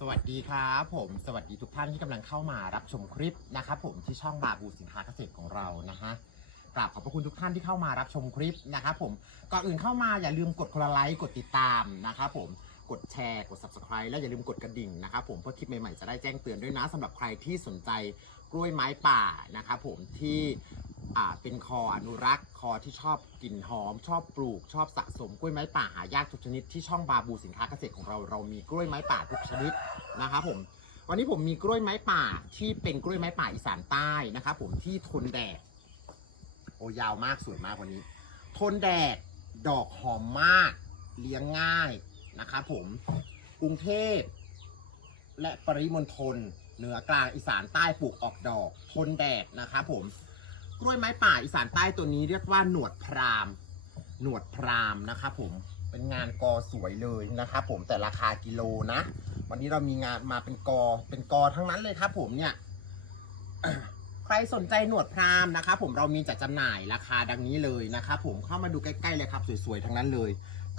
สวัสดีครับผมสวัสดีทุกท่านที่กำลังเข้ามารับชมคลิปนะครับผมที่ช่องบาบูสินค้าเกษตรของเรานะฮะกราบขอบพระคุณทุกท่านที่เข้ามารับชมคลิปนะครับผมก่อนอื่นเข้ามาอย่าลืมกดคนละไลค์กดติดตามนะครับผม กดแชร์กด subscribe และอย่าลืมกดกระดิ่งนะครับผมเพื่อคลิปใหม่ๆ จะได้แจ้งเตือนด้วยนะสำหรับใครที่สนใจกล้วยไม้ป่านะครับผมที่เป็นคออนุรักษ์ คอที่ชอบกลิ่นหอม ชอบปลูก ชอบสะสมกล้วยไม้ป่าหายากทุกชนิดที่ช่องบาบูสินค้าเกษตรของเราเรามีกล้วยไม้ป่าทุกชนิดนะครับผมวันนี้ผมมีกล้วยไม้ป่าที่เป็นกล้วยไม้ป่าอีสานใต้นะครับผมที่ทนแดดโอ้ยาวมากสวยมากวันนี้ ทนแดดดอกหอมมาก เลี้ยงง่าย นะครับผมกรุงเทพและปริมณฑลเหนือกลางอีสานใต้ปลูกออกดอกทนแดดนะครับผมกล้วยไม้ป่าอีสานใต้ตัวนี้เรียกว่าหนวดพรามหนวดพรามนะครับผมเป็นงานกอสวยเลยนะครับผมแต่ราคากิโลนะ วันนี้เรามีงานมาเป็นกอเป็นกอทั้งนั้นเลยครับผมเนี่ยใครสนใจหนวดพรามนะครับผมเรามีจัดจำหน่ายราคาดังนี้เลยนะครับผมเข้ามาดูใกล้ๆเลยครับ สวยๆทั้งนั้นเลย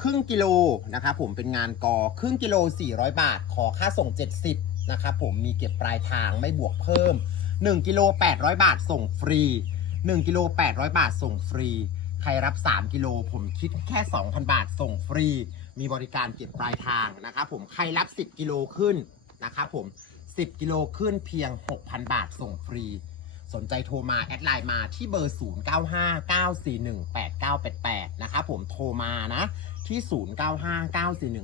ครึ่งกิโลนะครับผมเป็นงานกอครึ่งกิโล 400 บาท ขอค่าส่ง 70นะครับผมมีเก็บปลายทางไม่บวกเพิ่ม 1กิโล800 บาทส่งฟรี 1กิโล800 บาทส่งฟรี ใครรับ 3กิโลผมคิดแค่ 2,000 บาทส่งฟรี มีบริการเก็บปลายทางนะครับผมใครรับ 10กิโลขึ้นนะครับผม 10กิโลขึ้นเพียง 6,000 บาทส่งฟรี สนใจโทรมาแอดไลน์มาที่เบอร์ 0959418988 นะครับผมโทรมานะที่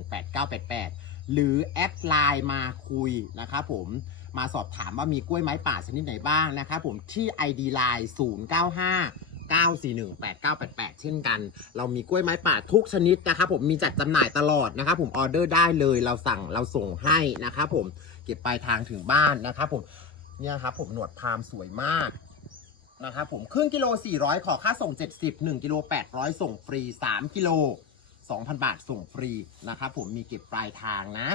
0959418988 หรือแอดไลน์มาคุยนะครับผมมาสอบถามว่ามีกล้วยไม้ป่าชนิดไหนบ้างนะครับผมที่ ID Line 095 9418988 เช่นกัน เรามีกล้วยไม้ป่าทุกชนิดนะครับผมมีจัดจำหน่ายตลอดนะครับผมออเดอร์ได้เลยเราสั่งเราส่งให้นะครับผมเก็บปลายทางถึงบ้านนะครับผม เนี่ยครับผมหนวดพรามสวยมากนะครับผมครึ่งกิโล 400 ขอค่าส่ง 70 1กิโล800 ส่งฟรี 3 กิโล 2,000 บาทส่งฟรีนะครับผมมีเก็บปลายทางนะ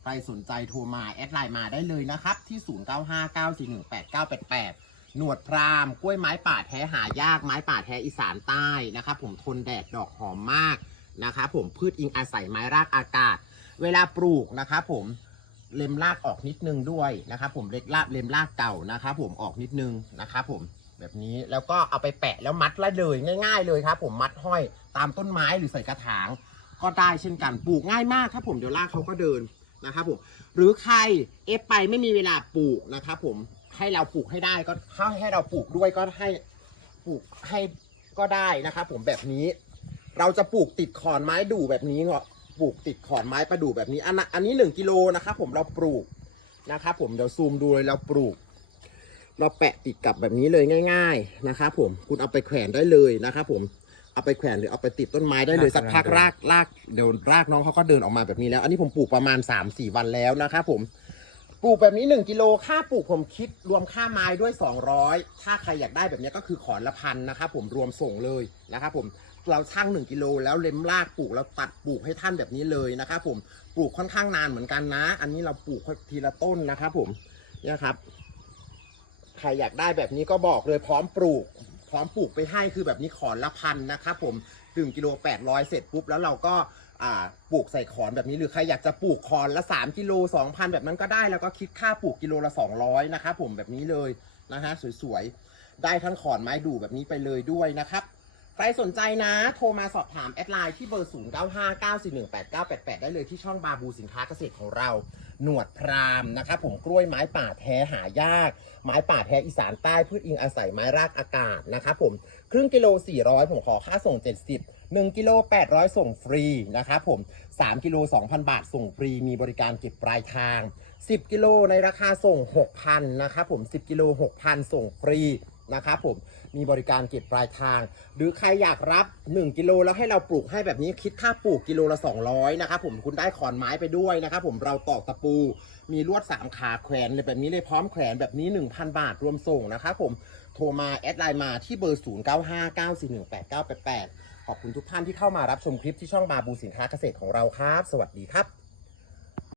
ใครสนใจโทรมา แอดไลน์มาได้เลยนะครับ ที่ 0959418988 หนวดพรามกล้วยไม้ป่าแท้หายากไม้ป่าแท้อีสานใต้นะครับผมทนแดดดอกหอมมากนะครับผมพืชอิงอาศัยไม้รากอากาศ เวลาปลูกนะครับผม เล็มรากออกนิดนึงด้วยนะครับผมเล็กรากเล็มรากเก่านะครับผมออกนิดนึงนะครับผมแบบนี้แล้วก็เอาไปแปะแล้วมัดได้เลยง่าย ๆ เลยครับผมมัดห้อยตามต้นไม้หรือใส่กระถาง ก็ได้เช่นกันปลูกง่ายมากครับผมเดี๋ยวรากเขาก็เดินนะครับผมหรือใครเอฟไปไม่มีเวลาปลูกนะครับผมให้เราปลูกให้ได้ก็ถ้าให้เราปลูกด้วยก็ให้ปลูกให้ก็ได้นะครับผมแบบนี้ เราจะปลูกติดขอนไม้ดูแบบนี้เนาะ ปลูกติดขอนไม้ประดู่แบบนี้ อันน่ะอันนี้หนึ่งกิโลนะครับผมเราปลูกนะครับผมเดี๋ยวซูมดูเลยเราปลูก เราแปะติดกับแบบนี้เลยง่าย ๆนะครับผมคุณเอาไปแขวนได้เลยนะครับผมเอาไปแขวนหรือเอาไปติดต้นไม้ได้เลยครับสักพักรากรากเดี๋ยวรากน้องเขาก็เดินออกมาแบบนี้แล้ว อันนี้ผมปลูกประมาณ 3-4 วันแล้วนะครับผมปลูกแบบนี้ 1กิโลค่าปลูกผมคิดรวมค่าไม้ด้วย 200 ถ้าใครอยากได้แบบนี้ก็คือขอนละพันนะครับผมรวมส่งเลยนะครับผม เราช่าง 1 กิโลแล้วเล็มรากปลูกแล้วตัดปลูกให้ท่านแบบนี้เลยนะครับผมปลูกค่อนข้างนานเหมือนกันนะ อันนี้เราปลูกทีละต้นนะครับผมเนี่ยครับใครอยากได้แบบนี้ก็บอกเลยพร้อมปลูก พร้อมปลูกไปให้คือแบบนี้ขอนละพันนะครับผมถึงกิโล800 เสร็จปุ๊บแล้วเราก็ปลูกใส่ขอนแบบนี้หรือใครอยากจะปลูกขอนละ 3 กิโล 2,000 แบบนั้นก็ได้แล้วก็คิดค่าปลูกกิโลละ 200 นะครับผมแบบนี้เลยนะฮะสวยๆ ได้ทั้งขอนไม้ดูแบบนี้ไปเลยด้วยนะครับ ใครสนใจนะ โทรมาสอบถามแอดไลน์ที่เบอร์ 0959418988 ได้เลยที่ช่องบาบูสินค้าเกษตรของเรา หนวดพรามนะครับผมกล้วยไม้ป่าแท้หายาก ไม้ป่าแท้อีสานใต้พืชอิงอาศัยไม้รากอากาศนะครับผมครึ่งกิโล 400 ผมขอค่าส่ง 70 1กิโล800 ส่งฟรีนะครับผม 3 กิโล 2,000 บาทส่งฟรี มีบริการเก็บปลายทาง 10 กิโลในราคาส่ง 6,000นะครับผม 10 กิโล 6,000 ส่งฟรี นะครับผมมีบริการเก็บปลายทาง หรือใครอยากรับ 1 กิโลแล้วให้เราปลูกให้แบบนี้คิดค่าปลูกกิโลละ 200นะครับผมคุณได้ขอนไม้ไปด้วยนะครับผมเราตอกตะปู มีลวด 3 ขาแขวนเลยแบบนี้เลยพร้อมแขวนแบบนี้ 1,000 บาทรวมส่งนะครับผมโทรมาแอดไลน์มาที่เบอร์ 0959418988 ขอบคุณทุกท่านที่เข้ามารับชมคลิปที่ช่องบาบูสินค้าเกษตรของเราครับ สวัสดีครับ